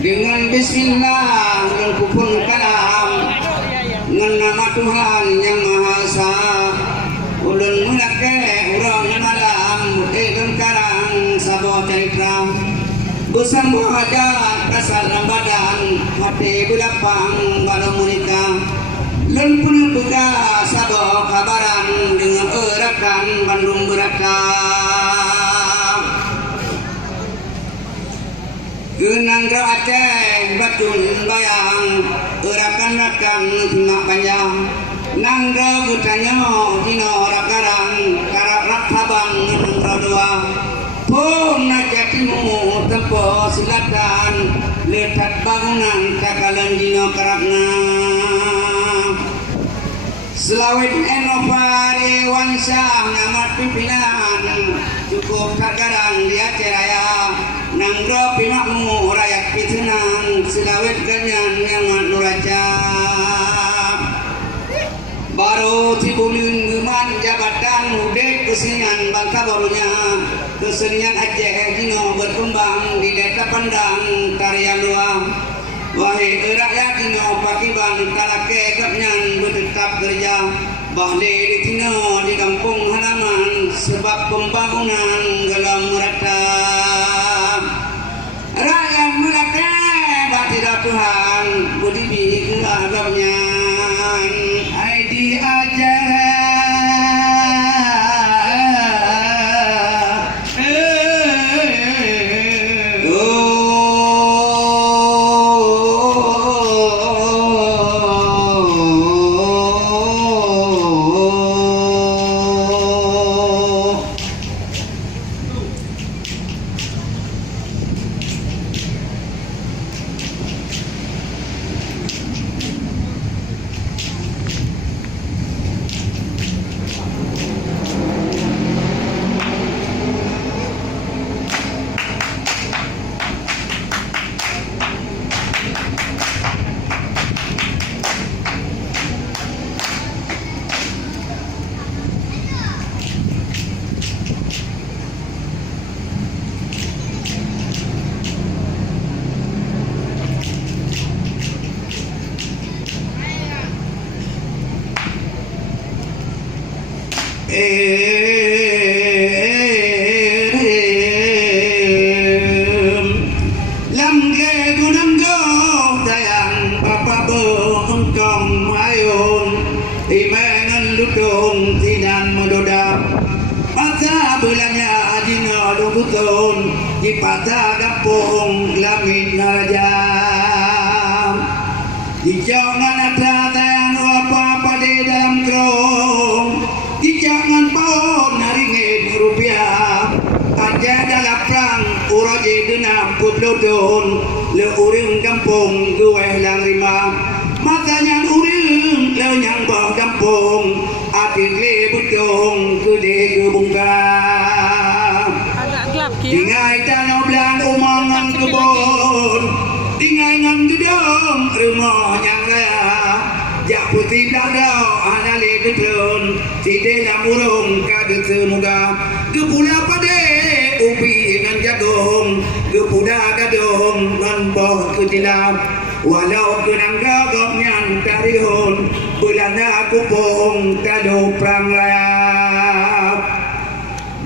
Dengan bismillah dan kupun kalam dengan nama Tuhan yang Maha Esa ulun mulake urang malam mudeng karang sabo caitra busambo hajat kasar badan hati bulapang balamunika lun pun buka sabo kabaran dengan erakan Bandung berakam Genang Aceh batun bayang erakan-rakan tinggal panjang nangga gutanyo dino rakarang karak rakhaban nangga doa pun najatimu tempo silatan letat bangunan kakalan dino karakna selawit enovare wansah nama pimpinan cukup kakarang di Aceh Raya nangro pimakmu rakyat pitenang selawit ganyan yang nuraja baru tibulun geman jabatan udek kesenian bangsa barunya, kesenian Aceh Dino berkembang di desa Pandang tarian luar. Wahai rakyat Dino pakiban kalake kapnyan bertetap kerja, bahle di Dino di kampung halaman sebab pembangunan gelam merata. Rakyat Melaka tidak Tuhan budi agamnya ID aja di pada kampung Lamit Naraja. Di jangan ada tayang apa-apa di dalam kerong, di jangan pohon ringgit rupiah. Aja dalam perang uraji denam putlodon, le uring kampung gue lang lima. Makanya uring le nyang bah kampung, adik le budong gede gebungkam. Dingai tanah belang umangan kebun, dingai ngan gedung rumah yang raya. Jak putih belakang anale gedun, tidak nak urung kadu semoga. Kepula pade ubi ngan jagung, kepuda gadung ngan boh ketilam. Walau kenang gagap nyan tarihun, belanda kupung kadu perang raya.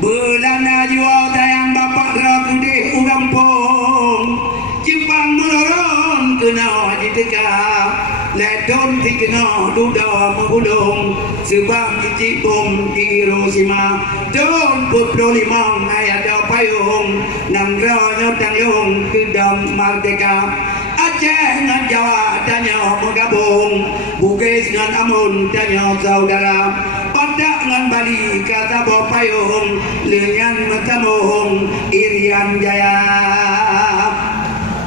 Belanda jua tayang bapak ragu di urampung, Jepang meloron kena ditegak, ledon dikena duda menggulung, sebab dicipum Hiroshima, don putro limang ayat payung, nanggranya tangyung kedam merdeka. Aceh dengan Jawa tanya menggabung, Bugis dengan Amun tanya saudara. Padak dengan Bali kata bopayung, lenyan metamung Irian Jaya.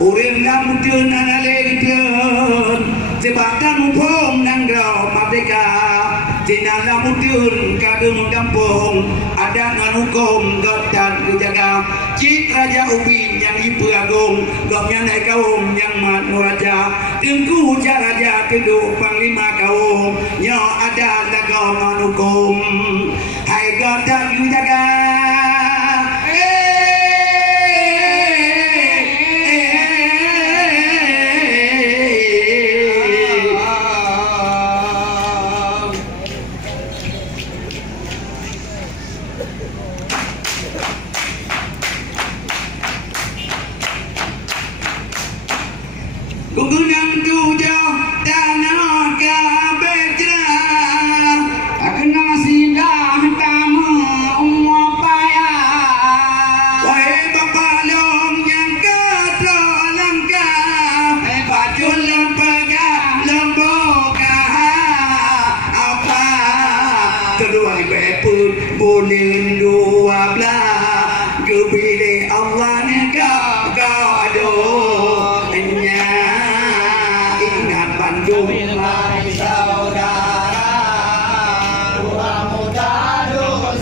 Uring lamudun anale gedun, sebabkan mumpung nanggau merdeka. Tina lamudun kadung kampung, ada dengan hukum gotan kujaga. Cik Raja Ubi yang ibu agung, gopnya naik kaum yang mat muraja. Tengku Raja keduk panglima kaum, nyo ada lagau manukum. Hai gotan kujaga. Gunung tujuh tanah kabejra, kena singgah tamu umapaya. Wahai bapak long yang kata langkah, baju lembaga lembaga apa? Kedua pun boleh dua belah, kepilih Allah negak gaduh. Hai saudara, dua muda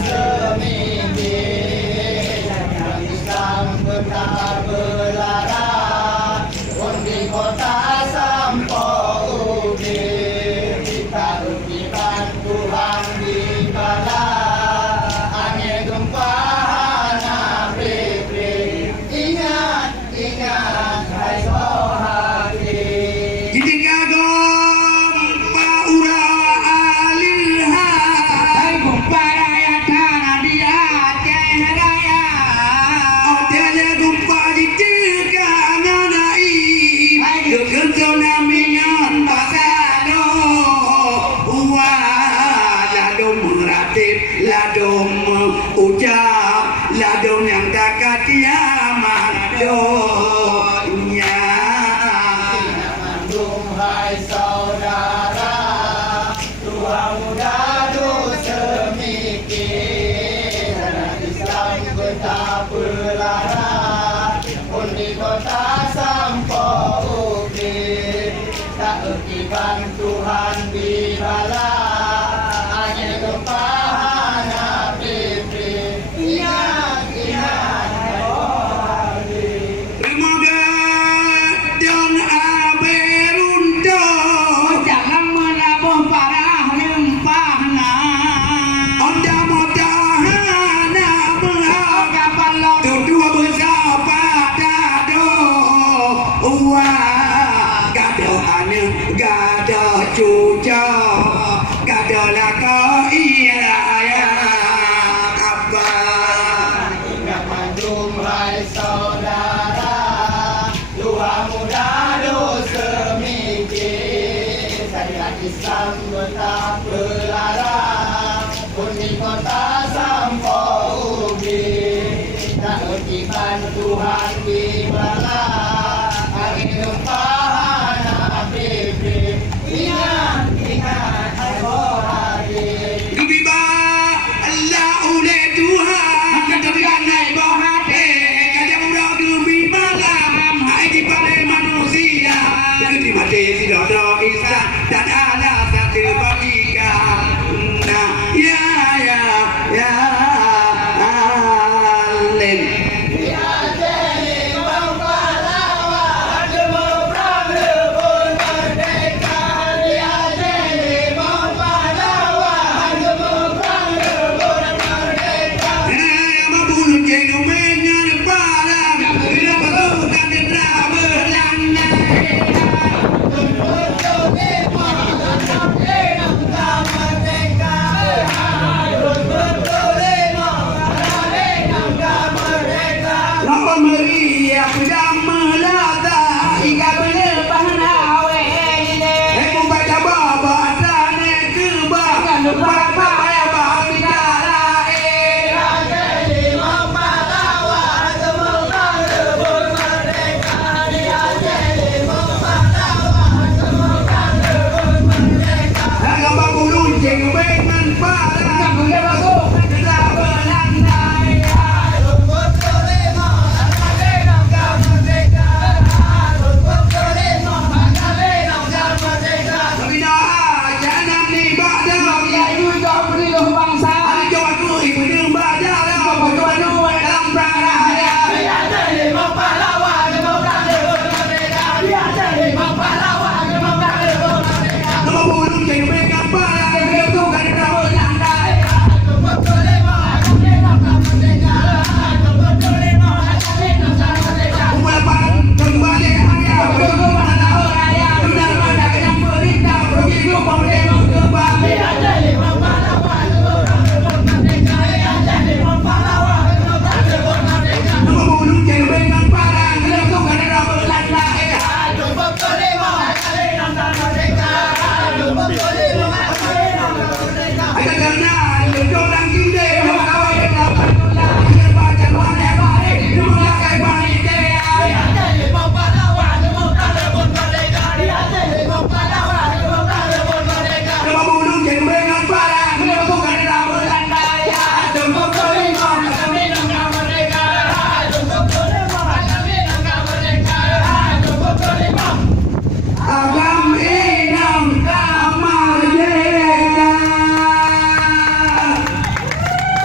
seminggi, yang Islam benar belara, di kota Sampok Ubi, kita rugikan Tuhan di bala, kota sampo uki tak ertiban Tuhan bibala hanya kepahana pipi ingat Terima gadang aberunto jangan menabuh parah lempahna Onda motahana berhak kapan lo Dua besar pada do Wah Gada ane Gada cuca Gada laka iya Apa ingat mandum hai saudara dua muda dosa mikir saya Islam betapa larang pun di kota sampo ubi tak ertiban Tuhan di malam